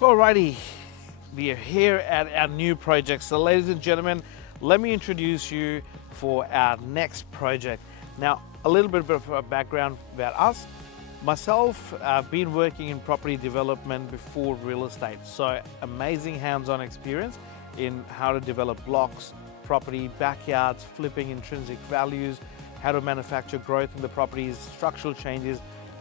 Alrighty, we are here at our new project. So ladies and gentlemen, let me introduce you for our next project. Now, a little bit of a background about us. Myself, I've been working in property development before real estate. So amazing hands-on experience in how to develop blocks, property, backyards, flipping intrinsic values, how to manufacture growth in the properties, structural changes,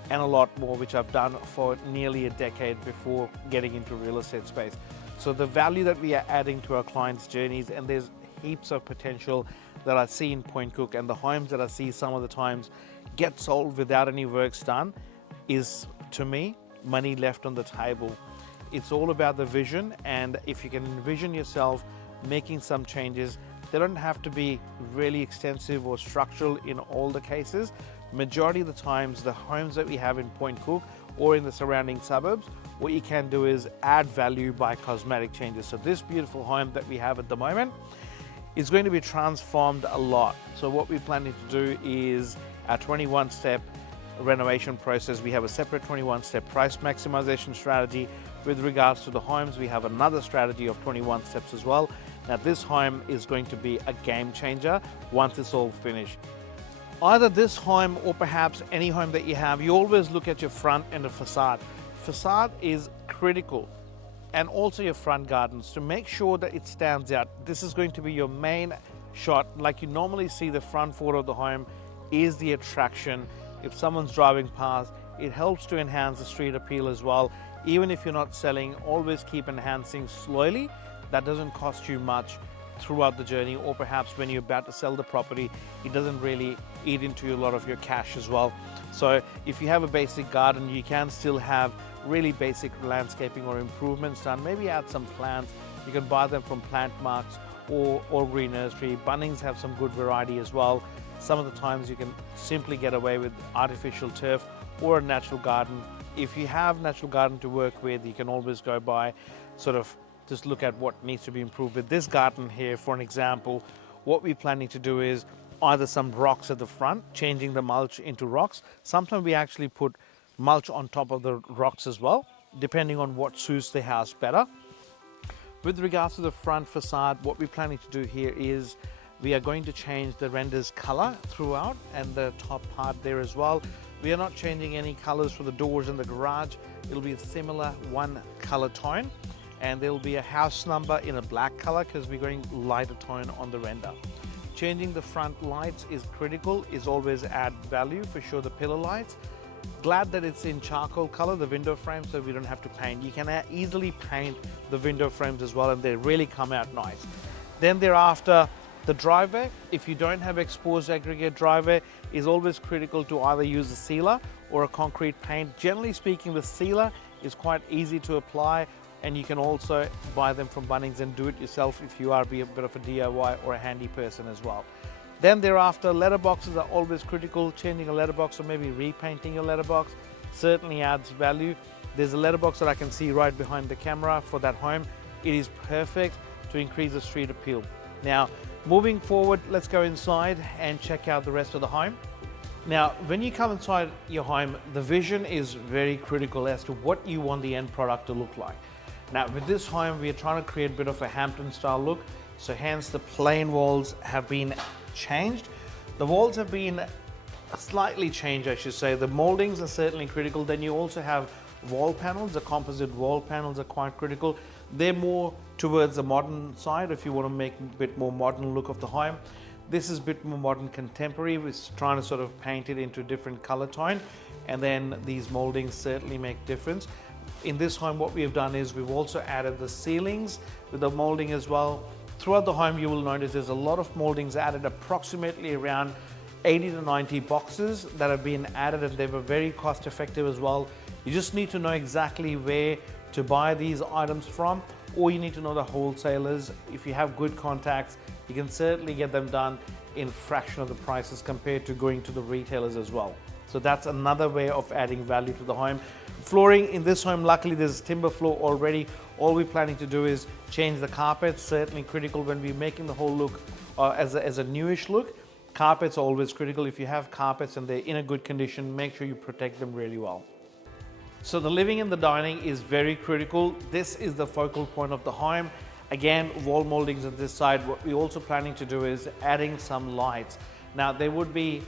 and a lot more, which I've done for nearly a decade before getting into real estate space. So the value that we are adding to our clients' journeys, and there's heaps of potential that I see in Point Cook, and the homes that I see some of the times get sold without any works done is, to me, money left on the table. It's all about the vision, and if you can envision yourself making some changes, they don't have to be really extensive or structural in all the cases. Majority of the times, the homes that we have in Point Cook or in the surrounding suburbs, what you can do is add value by cosmetic changes. So this beautiful home that we have at the moment is going to be transformed a lot. So what we're planning to do is a 21-step renovation process. We have a separate 21-step price maximization strategy. With regards to the homes, we have another strategy of 21 steps as well. Now this home is going to be a game changer once it's all finished. Either this home or perhaps any home that you have, you always look at your front and the facade. Facade is critical, and also your front gardens to make sure that it stands out. This is going to be your main shot. Like you normally see, the front photo of the home is the attraction. If someone's driving past, it helps to enhance the street appeal as well. Even if you're not selling, always keep enhancing slowly. That doesn't cost you much throughout the journey, or perhaps when you're about to sell the property, it doesn't really eat into a lot of your cash as well. So if you have a basic garden, you can still have really basic landscaping or improvements done. Maybe add some plants. You can buy them from Plant Marks or Green Nursery. Bunnings have some good variety as well. Some of the times you can simply get away with artificial turf or a natural garden. If you have natural garden to work with, you can always go by sort of just look at what needs to be improved. With this garden here, for an example, what we're planning to do is either some rocks at the front, changing the mulch into rocks. Sometimes we actually put mulch on top of the rocks as well, depending on what suits the house better. With regards to the front facade, what we're planning to do here is we are going to change the render's color throughout and the top part there as well. We are not changing any colors for the doors in the garage. It'll be a similar one color tone, and there will be a house number in a black color because we're going lighter tone on the render. Changing the front lights is critical, is always add value for sure. The pillar lights, glad that it's in charcoal color, the window frame, so we don't have to paint. You can easily paint the window frames as well, and they really come out nice. Then thereafter, the driveway, if you don't have exposed aggregate driveway, is always critical to either use a sealer or a concrete paint. Generally speaking, the sealer is quite easy to apply, and you can also buy them from Bunnings and do it yourself if you are a bit of a DIY or a handy person as well. Then thereafter, letterboxes are always critical. Changing a letterbox or maybe repainting your letterbox certainly adds value. There's a letterbox that I can see right behind the camera for that home. It is perfect to increase the street appeal. Now, moving forward, let's go inside and check out the rest of the home. Now, when you come inside your home, the vision is very critical as to what you want the end product to look like. Now, with this home, we are trying to create a bit of a Hampton style look. So hence the plain walls have been changed. The walls have been slightly changed, I should say. The moldings are certainly critical. Then you also have wall panels. The composite wall panels are quite critical. They're more towards the modern side if you want to make a bit more modern look of the home. This is a bit more modern contemporary. We're trying to sort of paint it into different color tone, and then these moldings certainly make difference. In this home, what we have done is we've also added the ceilings with the molding as well. Throughout the home, you will notice there's a lot of moldings added, approximately around 80 to 90 boxes that have been added, and they were very cost effective as well. You just need to know exactly where to buy these items from, or you need to know the wholesalers. If you have good contacts, you can certainly get them done in fraction of the prices compared to going to the retailers as well. So that's another way of adding value to the home. Flooring in this home, luckily there's timber floor already. All we're planning to do is change the carpets, certainly critical when we're making the whole look as a newish look. Carpets are always critical. If you have carpets and they're in a good condition, make sure you protect them really well. So the living and the dining is very critical. This is the focal point of the home. Again, wall moldings on this side. What we're also planning to do is adding some lights. Now there would be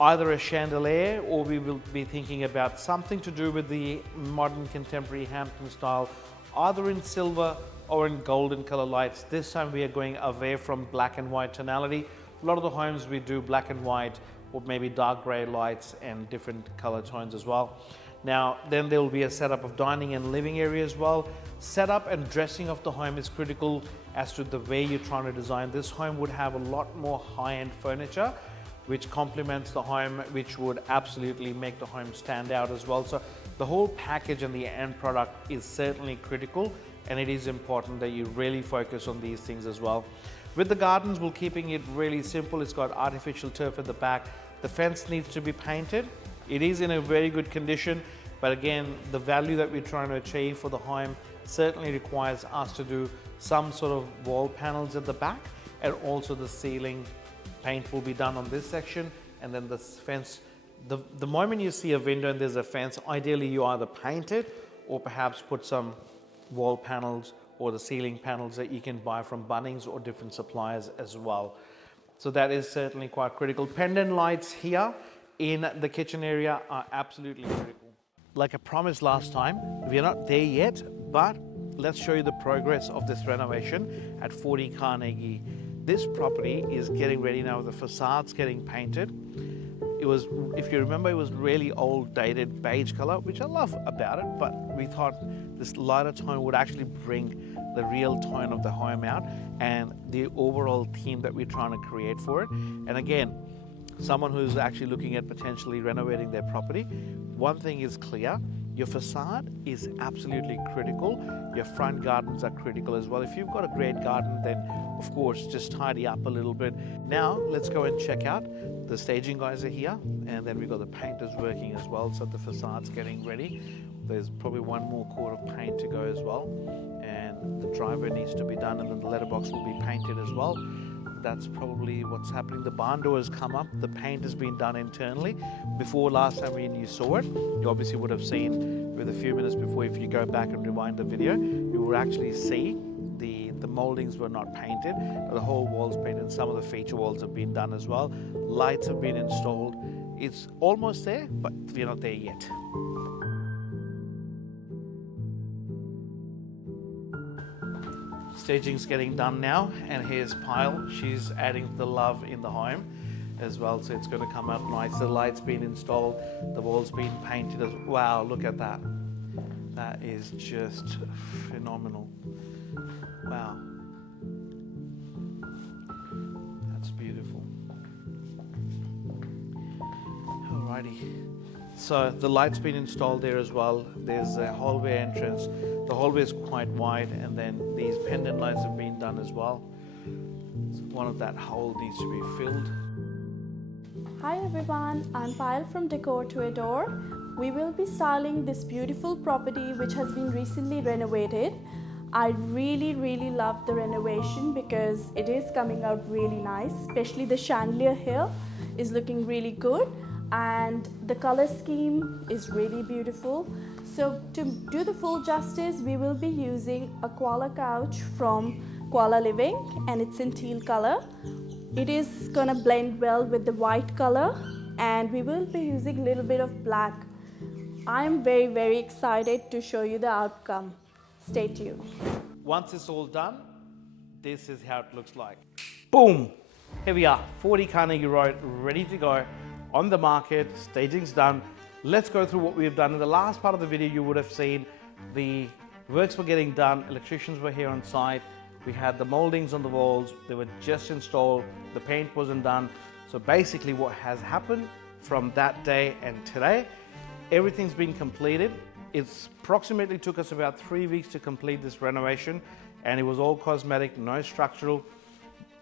either a chandelier, or we will be thinking about something to do with the modern contemporary Hampton style, either in silver or in golden color lights. This time we are going away from black and white tonality. A lot of the homes we do black and white, or maybe dark gray lights and different color tones as well. Now then there will be a setup of dining and living area as well. Setup and dressing of the home is critical as to the way you're trying to design. This home would have a lot more high-end furniture which complements the home, which would absolutely make the home stand out as well. So the whole package and the end product is certainly critical, and it is important that you really focus on these things as well. With the gardens, we're keeping it really simple. It's got artificial turf at the back. The fence needs to be painted. It is in a very good condition, but again, the value that we're trying to achieve for the home certainly requires us to do some sort of wall panels at the back, and also the ceiling paint will be done on this section, and then the fence. The moment you see a window and there's a fence, ideally you either paint it or perhaps put some wall panels or the ceiling panels that you can buy from Bunnings or different suppliers as well. So that is certainly quite critical. Pendant lights here in the kitchen area are absolutely critical. Like I promised last time, we're not there yet, but let's show you the progress of this renovation at 40 Carnegie. This property is getting ready now. The facade's getting painted. It was, if you remember, it was really old, dated beige color, which I love about it, but we thought this lighter tone would actually bring the real tone of the home out and the overall theme that we're trying to create for it. And again, someone who's actually looking at potentially renovating their property, one thing is clear: your facade is absolutely critical. Your front gardens are critical as well. If you've got a great garden, then of course just tidy up a little bit. Now let's go and check out. The staging guys are here, and then we've got the painters working as well, so the facade's getting ready. There's probably one more coat of paint to go as well, and the driveway needs to be done, and then the letterbox will be painted as well. That's probably what's happening. The barn door has come up. The paint has been done internally. Before last time when you saw it, you obviously would have seen with a few minutes before, if you go back and rewind the video, you will actually see the moldings were not painted. The whole wall's painted. Some of the feature walls have been done as well. Lights have been installed. It's almost there, but we're not there yet. Staging's getting done now, and here's Pyle. She's adding the love in the home as well, so it's going to come out nice. The light's been installed, the wall's been painted as wow, look at that. That is just phenomenal. Wow. That's beautiful. Alrighty. So the light's been installed there as well. There's a hallway entrance. The hallway is quite wide, and then these pendant lights have been done as well. So one of that hole needs to be filled. Hi everyone, I'm Pyle from Decor to Adore. We will be styling this beautiful property which has been recently renovated. I really love the renovation because it is coming out really nice, especially the chandelier here is looking really good, and the color scheme is really beautiful. So to do the full justice, we will be using a koala couch from Koala Living, and it's in teal color. It is gonna blend well with the white color, and we will be using a little bit of black. I'm very excited to show you the outcome. Stay tuned. Once it's all done, this is how it looks like. Boom! Here we are, 40 Carnegie Road, ready to go, on the market, staging's done. Let's go through what we've done. In the last part of the video, you would have seen the works were getting done, electricians were here on site, we had the moldings on the walls, they were just installed, the paint wasn't done. So basically what has happened from that day and today, everything's been completed. It's approximately took us about 3 weeks to complete this renovation, and it was all cosmetic, no structural.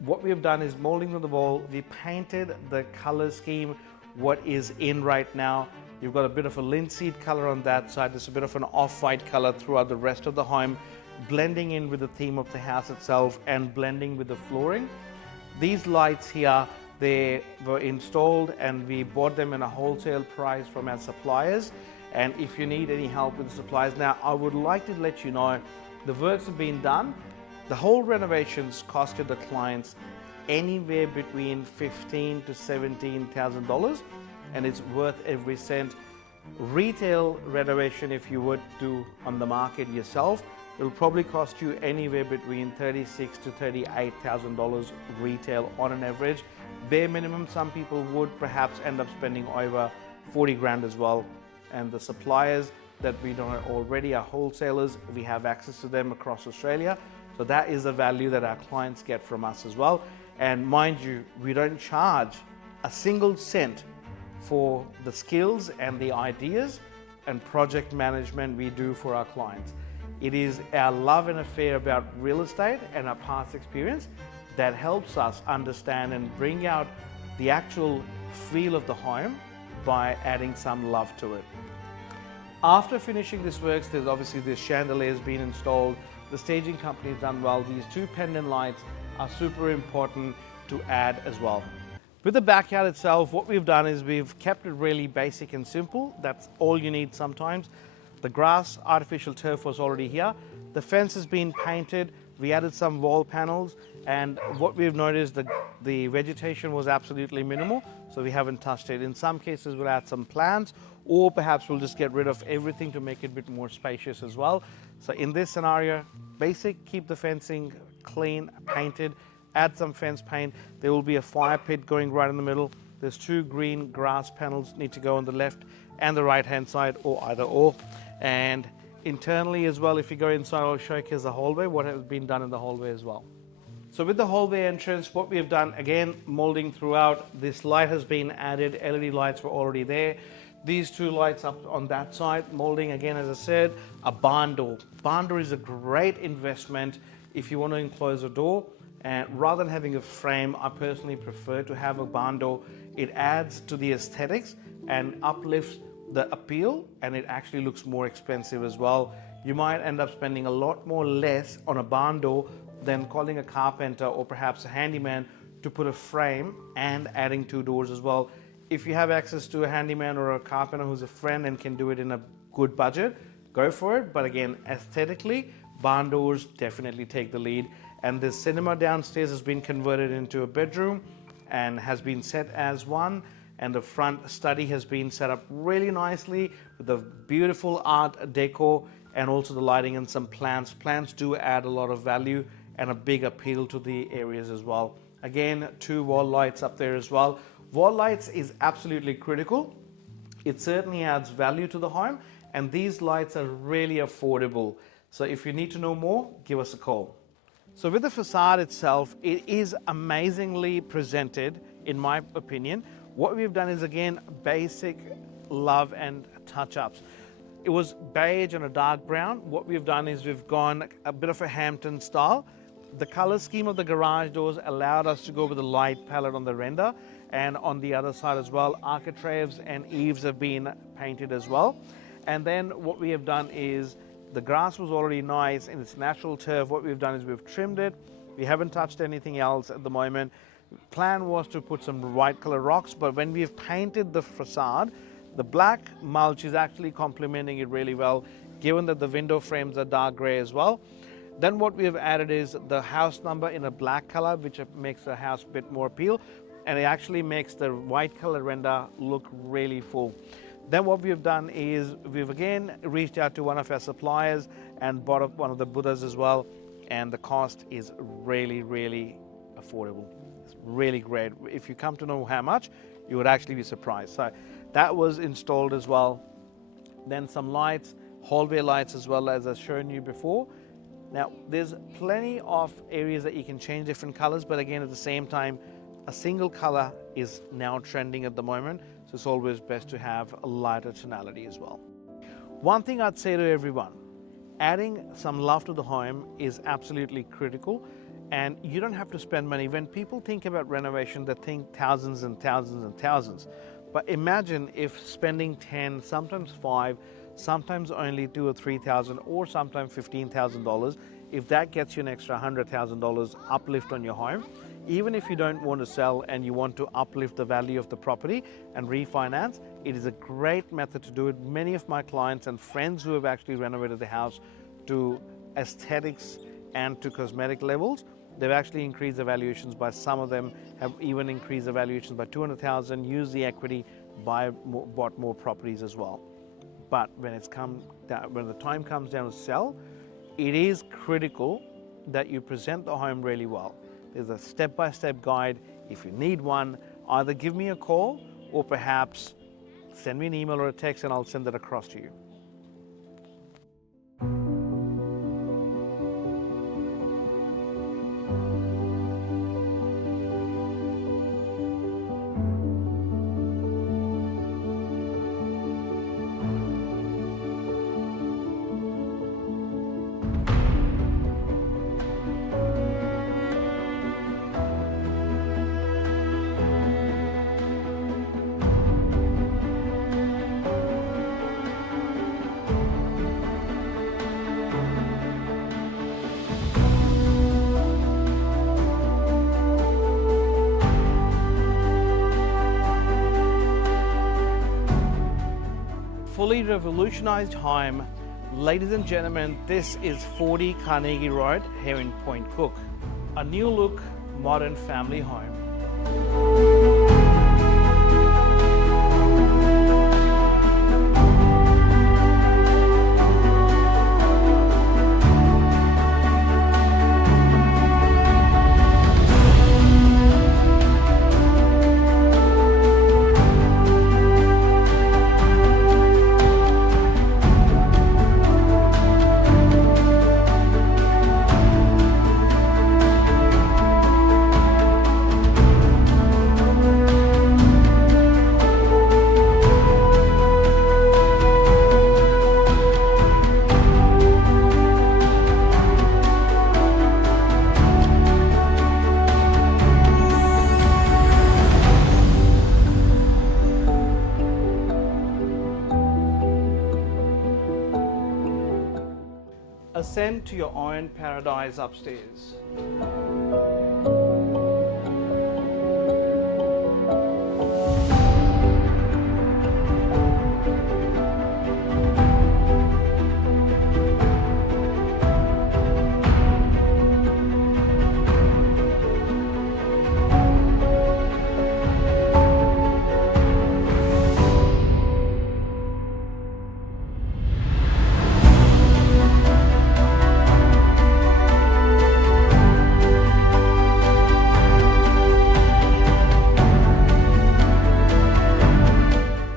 What we have done is molding on the wall, we painted the color scheme, what is in right now. You've got a bit of a linseed color on that side, there's a bit of an off-white color throughout the rest of the home, blending in with the theme of the house itself and blending with the flooring. These lights here, they were installed and we bought them in a wholesale price from our suppliers, And if you need any help with the supplies, now I would like to let you know the works have been done. The whole renovations costed the clients anywhere between $15,000 to $17,000, and it's worth every cent. Retail renovation, if you would do on the market yourself, it'll probably cost you anywhere between $36,000 to $38,000 retail on an average. Bare minimum, some people would perhaps end up spending over 40 grand as well. And the suppliers that we know already are wholesalers. We have access to them across Australia. So that is the value that our clients get from us as well. And mind you, we don't charge a single cent for the skills and the ideas and project management we do for our clients. It is our love and affair about real estate and our past experience that helps us understand and bring out the actual feel of the home by adding some love to it. After finishing this works, there's obviously this chandelier has been installed. The staging company has done well. These two pendant lights are super important to add as well. With the backyard itself, what we've done is we've kept it really basic and simple. That's all you need sometimes. The grass, artificial turf was already here. The fence has been painted. We added some wall panels, and what we've noticed, the vegetation was absolutely minimal, so we haven't touched it. In some cases, we'll add some plants, or perhaps we'll just get rid of everything to make it a bit more spacious as well. So in this scenario, basic, keep the fencing clean, painted, add some fence paint. There will be a fire pit going right in the middle. There's two green grass panels need to go on the left and the right hand side, or either or. And internally as well, if you go inside, I'll showcase the hallway, what has been done in the hallway as well. So with the hallway entrance, what we have done, again, molding throughout. This light has been added, LED lights were already there. These two lights up on that side, molding again, as I said, a barn door. Barn door is a great investment if you want to enclose a door. And rather than having a frame, I personally prefer to have a barn door. It adds to the aesthetics and uplifts the appeal, and it actually looks more expensive as well. You might end up spending a lot more less on a barn door than calling a carpenter or perhaps a handyman to put a frame and adding two doors as well. If you have access to a handyman or a carpenter who's a friend and can do it in a good budget, go for it. But again, aesthetically, barn doors definitely take the lead. And this cinema downstairs has been converted into a bedroom and has been set as one. And the front study has been set up really nicely with the beautiful art decor and also the lighting and some plants. Plants do add a lot of value and a big appeal to the areas as well. Again, two wall lights up there as well. Wall lights is absolutely critical. It certainly adds value to the home, and these lights are really affordable. So if you need to know more, give us a call. So with the facade itself, it is amazingly presented, in my opinion. What we've done is, again, basic love and touch-ups. It was beige and a dark brown. What we've done is we've gone a bit of a Hampton style. The color scheme of the garage doors allowed us to go with the light palette on the render, and on the other side as well, architraves and eaves have been painted as well. And then what we have done is, the grass was already nice in its natural turf. What we've done is we've trimmed it. We haven't touched anything else at the moment. Plan was to put some white color rocks, but when we've painted the facade, the black mulch is actually complementing it really well, given that the window frames are dark gray as well. Then what we have added is the house number in a black color, which makes the house a bit more appeal, and it actually makes the white color render look really full. Then what we have done is we've again reached out to one of our suppliers and bought up one of the Buddhas as well, and the cost is really, really affordable. It's really great. If you come to know how much, you would actually be surprised. So that was installed as well. Then some lights, hallway lights as well, as I've shown you before. Now there's plenty of areas that you can change different colors, but again, at the same time, a single color is now trending at the moment, so it's always best to have a lighter tonality as well. One thing I'd say to everyone, adding some love to the home is absolutely critical, and you don't have to spend money. When people think about renovation, they think thousands and thousands and thousands. But imagine if spending 10, sometimes 5, sometimes only 2 or 3,000, or sometimes $15,000, if that gets you an extra $100,000 uplift on your home, even if you don't want to sell and you want to uplift the value of the property and refinance, it is a great method to do it. Many of my clients and friends who have actually renovated the house to aesthetics and to cosmetic levels, they've actually increased the valuations by, some of them have even increased the valuations by 200,000, used the equity, bought more properties as well. But when the time comes down to sell, it is critical that you present the home really well. There's a step-by-step guide. If you need one, either give me a call or perhaps send me an email or a text and I'll send that across to you. Fully revolutionized home. Ladies and gentlemen, this is 40 Carnegie Road here in Point Cook. A new look, modern family home. Ascend to your own paradise upstairs.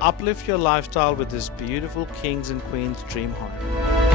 Uplift your lifestyle with this beautiful Kings and Queens dream home.